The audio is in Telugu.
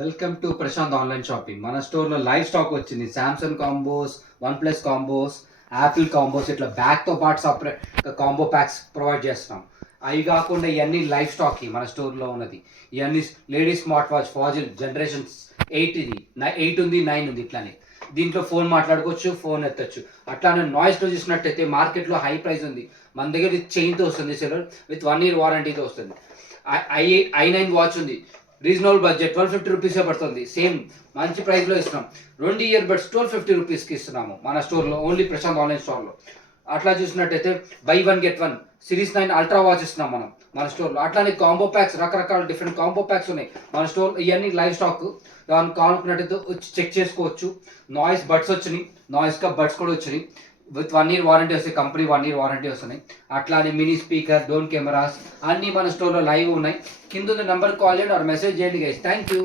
Welcome to Prashant online shopping. మన స్టోర్లో లైవ్ స్టాక్ వచ్చింది. Samsung combos, OnePlus combos, Apple combos, ఇట్లా బ్యాగ్తో పాటు సపరేట్ కాంబో ప్యాక్స్ ప్రొవైడ్ చేస్తున్నాం. అవి కాకుండా ఇవన్నీ లైవ్ స్టాక్ మన స్టోర్లో ఉన్నది. ఇవన్నీ ladies smart watch Fossil generation 8, ఇది 8 ఉంది, 9 ఉంది. ఇట్లానే దీంట్లో ఫోన్ మాట్లాడుకోవచ్చు, ఫోన్ ఎత్తచ్చు. అట్లానే నాయిస్లో చూసినట్టయితే మార్కెట్లో హై ప్రైస్ ఉంది. మన దగ్గర విత్ చైన్తో వస్తుంది, సెలర్ విత్ 1 year వారంటీతో వస్తుంది. i9 వాచ్ ఉంది, రీజనబుల్ బడ్జెట్ 1250 రూపీసే పడుతుంది. సేమ్ మంచి ప్రైస్లో ఇస్తున్నాం. 2 ఇయర్ బడ్స్ 1250 రూపీస్కి ఇస్తున్నాము మన స్టోర్లో, ఓన్లీ ప్రశాంత్ ఆన్లైన్ స్టోర్లో. అట్లా చూసినట్టయితే by 1 get 1 series 9 ultra watch ఇస్తున్నాం మనం మన స్టోర్లో. అట్లానే కాంబో ప్యాక్స్, రకరకాల డిఫరెంట్ కాంబో ప్యాక్స్ ఉన్నాయి మన స్టోర్. ఇవన్నీ లైవ్ స్టాక్, దాన్ని కానుకున్నట్టయితే వచ్చి చెక్ చేసుకోవచ్చు. నాయిస్ బడ్స్ వచ్చినాయి, నాయిస్గా బడ్స్ కూడా వచ్చినాయి. విత్ 1 year వారంటీ వస్తాయి, కంపెనీ 1 year వారంటీ వస్తున్నాయి. అట్లానే మినీ స్పీకర్, డ్రోన్ కెమెరాస్ అన్నీ మన స్టోర్లో లైవ్ ఉన్నాయి. కింద నెంబర్ కాల్ చేయండి ఆర్ మెసేజ్ చేయండి గైస్. Thank you.